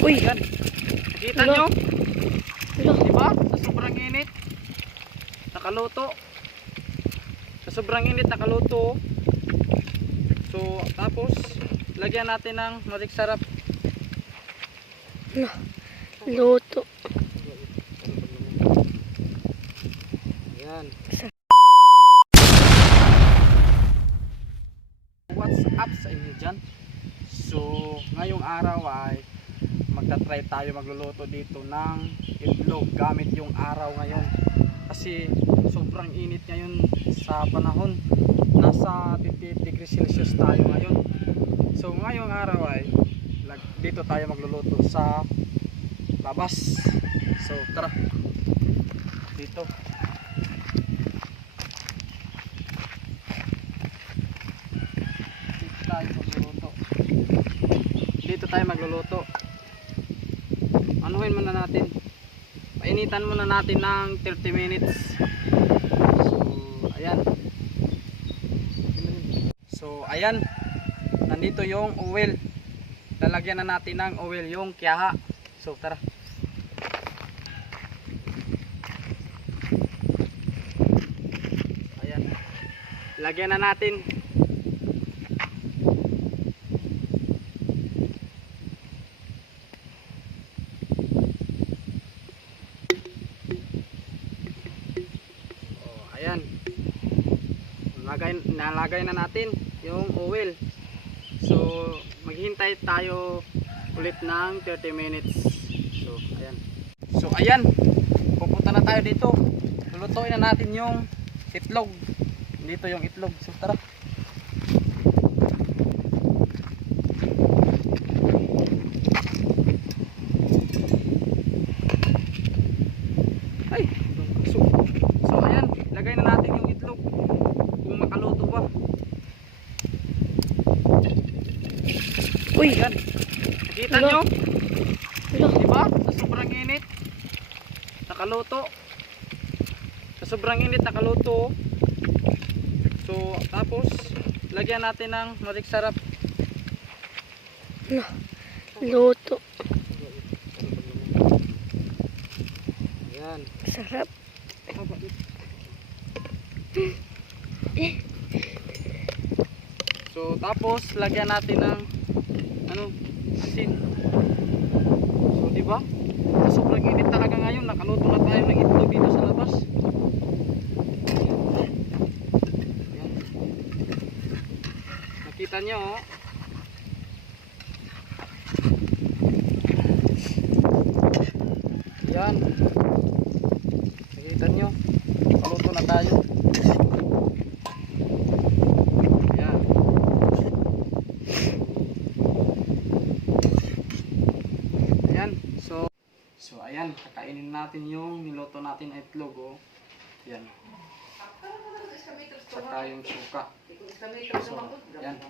Uy! Yan. Kita Hello? nyo? Hello? Diba? Sa sobrang init. Nakaluto. Sa sobrang init, nakaluto. So, tapos, lagyan natin ng matik sarap. Ano? Luto. Yan. Sa- What's up sa inyo dyan? So, ngayong araw ay magta-try tayo magluluto dito ng itlog gamit yung araw ngayon. Kasi sobrang init ngayon sa panahon. Nasa 58 degrees Celsius tayo ngayon. So, ngayong araw ay dito tayo magluluto sa labas. So, tara. Dito. Dito tayo magluluto. Dito tayo magluluto. Anuhin muna natin. Painitan muna natin ng 30 minutes. So, ayan. So, ayan. Nandito yung oil. Lalagyan na natin ng oil yung kiyaha. So, tara. Ayan. Lagyan na natin. Oh, ayan. Nalagay na natin yung oil. So, maghintay tayo ulit ng 30 minutes. So, ayan. So, ayan. Pupunta na tayo dito. Lulutuin na natin yung itlog. Dito yung itlog. So, tara. Ay, so, so ayan, lagay na natin yung itlog kung makaluto ba. Uy! Ayan. Nakita Hello? nyo? Hello? Diba? Sa sobrang init. Nakaluto. Sa sobrang init nakaluto. So, tapos lagyan natin ng matik sarap. Ano? Luto. Ayan. Sarap. So, tapos lagyan natin ng ano, asin. So, di ba? Sa sobrang init talaga ngayon, nakaluto na tayo ng itlog dito sa labas. Ayan. Nakita nyo, oh. Yan. Nakita nyo, nakaluto na tayo. Yan. Ayan. So, so ayan, kakainin natin yung niluto natin na itlog, oh. Yan. Saka yung suka. So, yan.